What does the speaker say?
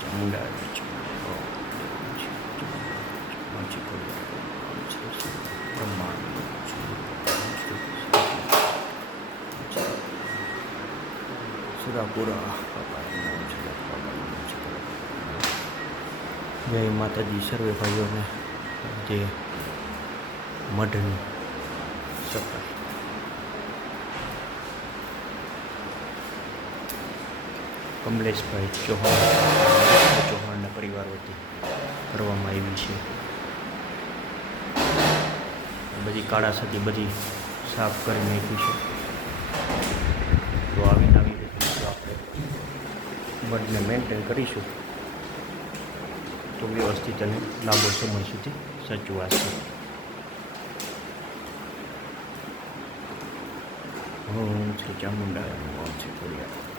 ચામુંડા સુરાપુરા જય માતાજી સર્વે ભાઈઓને જે મઢની સફર કમલેશભાઈ ચૌહાણના પરિવાર વતી કરવામાં આવી છે. બધી કાળા સતી બધી સાફ કરી નાખી છે. તો આવીને આવી રીતે આપણે મઢને મેન્ટેન કરીશું તો વ્યવસ્થિત અને લાંબો સમય સુધી સચવાશે. ઓમ શ્રી ચામુંડા ઓમ શ્રી ખોડિયાર.